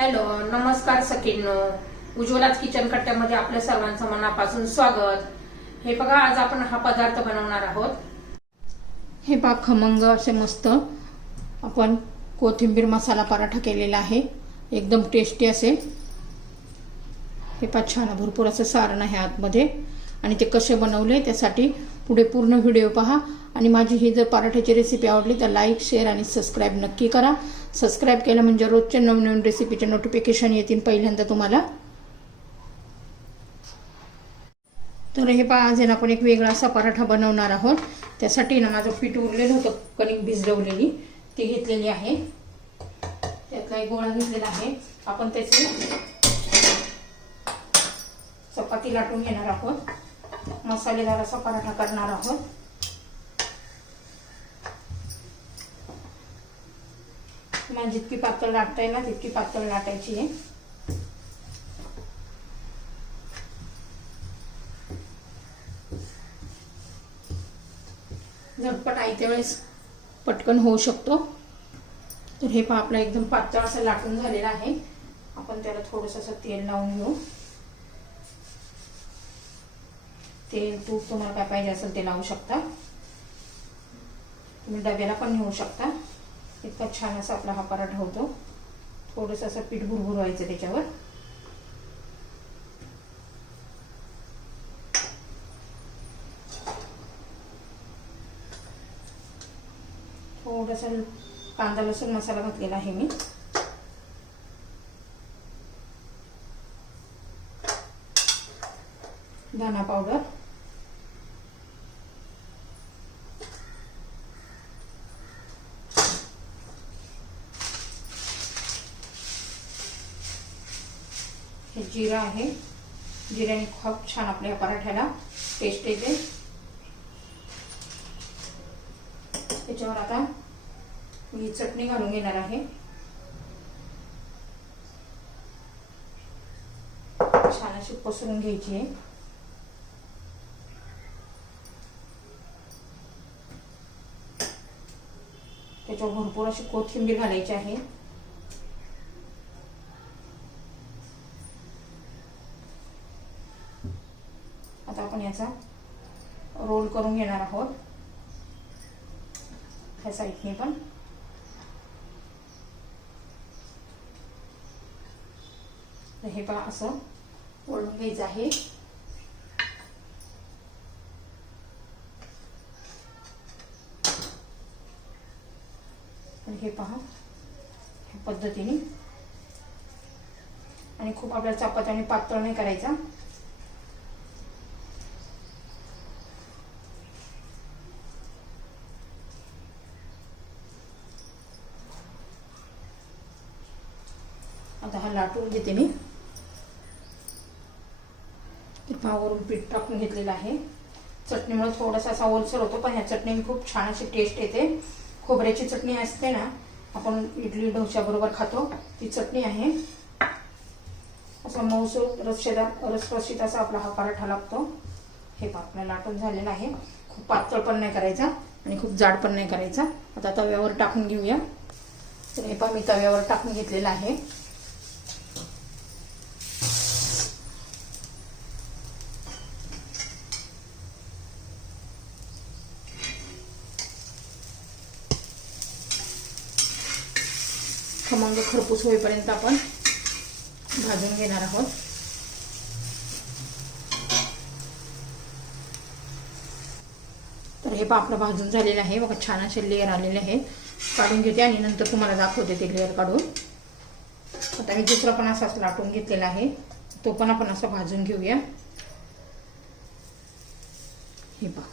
Hello, नमस्कार सखींनो. उज्ज्वलाच kitchen कट्ट्यामध्ये आपल्या सर्वांचं मनापासून स्वागत. हे बघा, आज आपण हा पदार्थ बनवणार आहोत. हे पहा, खमंग असे मस्त आपण कोथिंबीर मसाला पराठा केलेला आहे. एकदम टेस्टी असे. हे पहा, छान भरपूर असं सारण आहे आतमध्ये. आणि ते कसे बनवले त्यासाठी पुढे पूर्ण व्हिडिओ पहा. आणि माझी ही जर पराठ्याची रेसिपी आवडली तर लाईक, शेअर आणि सबस्क्राईब नक्की करा. सबस्क्राईब केलं म्हणजे रोजच्या नवनवीन रेसिपीचे नोटिफिकेशन येतील पहिल्यांदा तुम्हाला. तर हे पहा, आज आपण एक वेगळा असा पराठा बनवणार आहोत. त्यासाठी ना माझं पीठ उरलेलं होतं, कणिक भिजवलेली ती घेतलेली आहे. त्यातला एक गोळा घेतलेला आहे. आपण त्याची चपाती लाटून घेणार आहोत. मसालेदार असा पराठा करणार आहोत. मला जितकी पातळ लाटता येईल ना तितकी पातळ लाटायची आहे. झटपट आयत्या वेळेस पटकन होऊ शकतो. तर हे पहा, आपला एकदम पातळ असं लाटून झालेला आहे. आपण त्याला थोडंसं असं तेल लावून घेऊ. तेल, तूप तुम्हाला काय पाहिजे असेल ते लावू शकता. तुम्ही डब्याला पण नेऊ शकता. इतका छान असा आपला हा पराठा होतो. थोडंसं असं पीठ भुरभुरवायचं त्याच्यावर. थोडासा कांदा लसूण मसाला घातलेला आहे मी. धना पावडर, हे जिरा आहे. जिऱ्याने खूप छान आपल्या पराठ्याला टेस्ट येते. त्याच्यावर आता मी चटणी घालून घेणार आहे. छान अशी पसरून घ्यायची आहे. त्याच्यावर भरपूर अशी कोथिंबीर घालायची आहे. आता आपण याचा रोल करून घेणार आहोत. ह्या साईडने पण. हे पहा, असं वळून घ्यायचं आहे. हे पहा, ह्या पद्धतीने. आणि खूप आपल्याला चपात्याने पातळ नाही करायचा. आता हा लाटून घेते मी. पावरून पीठ टाकून घेतलेलं आहे. चटणीमुळे थोडासा असा ओलसर होतो, पण ह्या चटणीने खूप छान अशी टेस्ट येते. खोबऱ्याची चटणी असते ना, आपण इडली डोसा बरोबर खातो, ती चटणी आहे. असा मऊसूर रसरशीत असा आपला हा पराठा लागतो. हे पहा, आपला लाटून झालेला आहे. खूप पातळ पण नाही करायचा आणि खूप जाड पण नाही करायचा. आता तव्यावर टाकून घेऊया. तर हे पहा, मी तव्यावर टाकून घेतलेला आहे. खमंग खरपूस होईपर्यंत आपण भाजून घेणार आहोत. तर हे पहा, आपलं भाजून झालेलं आहे. बघा, छान असे लेअर आलेले आहे. काढून घेते आणि नंतर तुम्हाला दाखवते ते लेअर काढून. आता मी दुसरा पण असाच लाटून घेतलेला आहे. तो पण आपण असा भाजून घेऊया. हे पहा.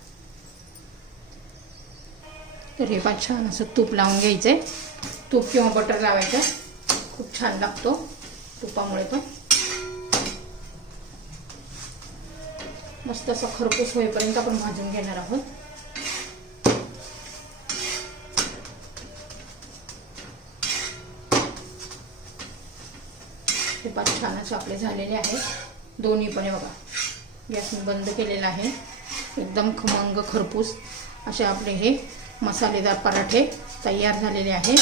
तर हे पहा, छान असं तूप लावून घ्यायचंय. तूप किंवा बटर लावायचं, खूप छान लागतो तुपामुळे पण. मस्त असं खरपूस होईपर्यंत आपण भाजून घेणार आहोत. हे पण छान असे आपले झालेले आहेत दोन्ही पण. बघा, गॅस मी बंद केलेला आहे. एकदम खमंग खरपूस असे आपले हे मसालेदार पराठे तयार झालेले आहेत.